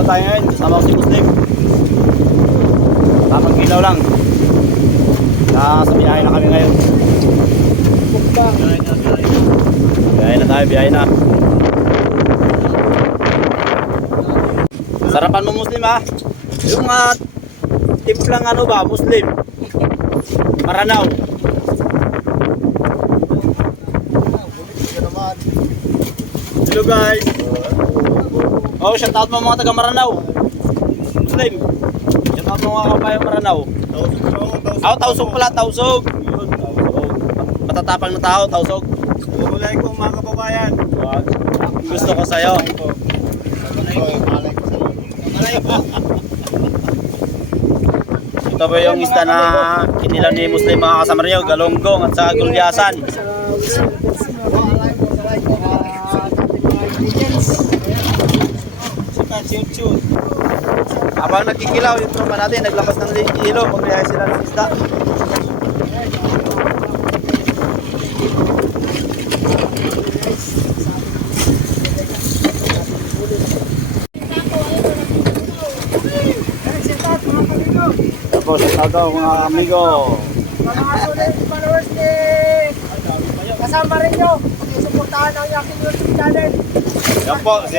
Magkilaw tayo ngayon, kasama ko si Muslim. Kapag-kilaw lang. Sa biyahe na kami ngayon. Biyahe na tayo, biyahe na. Sarapan mo Muslim ha. Yung timplang ano ba, Muslim. Maranao. Hello guys. Oh, shout out mo mga taga Maranao. Muslim. Shout out mo mga kabayang Maranao. Tausog pala, tausog. Matatapang na tao, tausog. Ulay ko mga kababayan. Gusto ko sa'yo. Ito po yung isda na kinilaw ni Muslim mga kasama niyo, galonggong at sa gulyasan. Habang nagkikilaw yung tropa natin, naglabas ng ilo, magbiyahe sila ng isda. Tapos, shout out mga amigo. Kasama rin nyo, isuportahan ang yakin YouTube channel. Yan po, si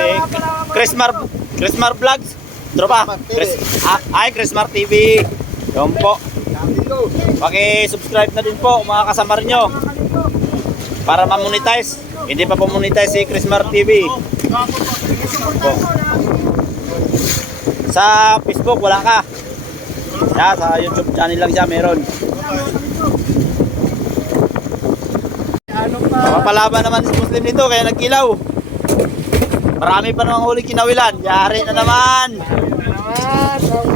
Chrismar Vlogs. Tropa, Chrismar TV. Yan po. Paki-subscribe na din po mga kasama rin nyo. Para ma-monetize. Hindi pa po monetize si Chrismar TV. Po. Sa Facebook wala ka. Ya, sa YouTube channel lang siya meron. Mapalaban naman si Muslim nito kaya nagkilaw. Marami pa namang huli kinawilan. Yari na naman.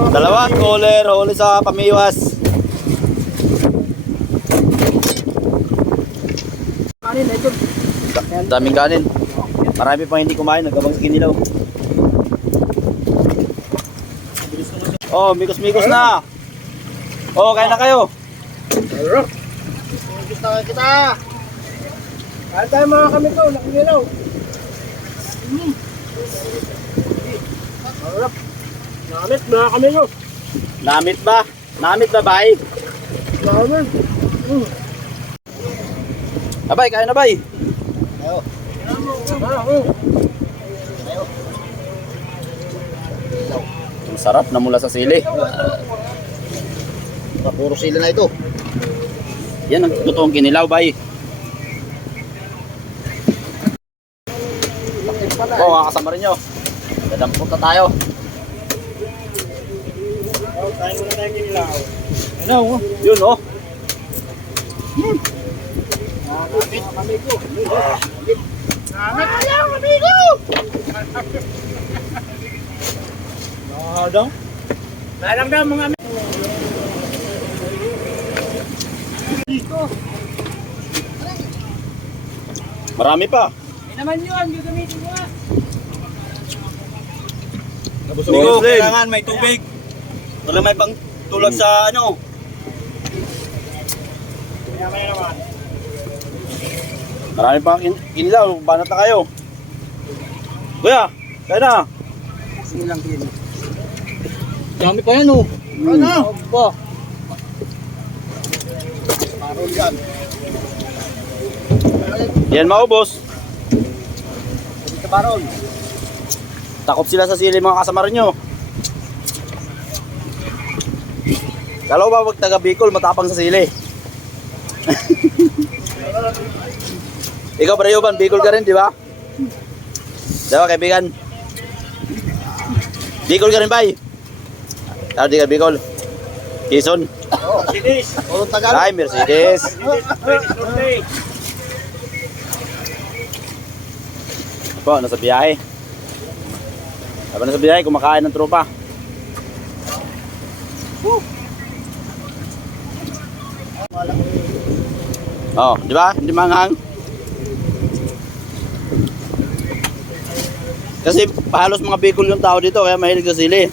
Dalawang cooler huli sa pamiwas. Daming kanin. Marami pang hindi kumain, nagabang sa kinilaw. Oh, mikos-mikos na. Oh, kain na kayo. Mikos na kita. Kain tayo mga kami ko, nakikilaw. Namit mga kami ko. Namit ba? Namit ba, bay? Namit. Abay, kain na, bay. Ayo. Ang sarap na mula sa sili. Puro sila na ito. Yan ang totoong kinilaw, bay. Oh, mga kasama rin nyo. Dadampot na tayo. Tayo muna tayo kinilaw. Ano? Yun, oh. Namit kami ko. Namit ayaw kami ko. Daw? Dalang daw mga Marami pa. Naman yun, gagamitin mo nga. Migo, kailangan may tubig. Wala may pang tulog sa ano. Kaya naman. Marami pa kinilaw. Banat na kayo. Kuya, kaya na. Sige lang din. Dami pa yan oh. Ano? Ba? Parol yan. Yan maubos. Dito baron. Takop sila sa sili mga kasama rin nyo. Kalaw ba wag taga Bicol matapang sa sili? Ikaw Brayoban, Bicol ka rin, di ba? Di ba kaibigan? Bicol ka rin ba? Tawag di ka Bicol? Quezon? Mercedes. Puro tagal. Ay, Mercedes. Po, nasa biyahe. Habang nasa biyahe, kumakain ng tropa. Oh, di ba? Hindi manghang. Kasi halos mga Bicol yung tao dito, kaya mahilig sa sili.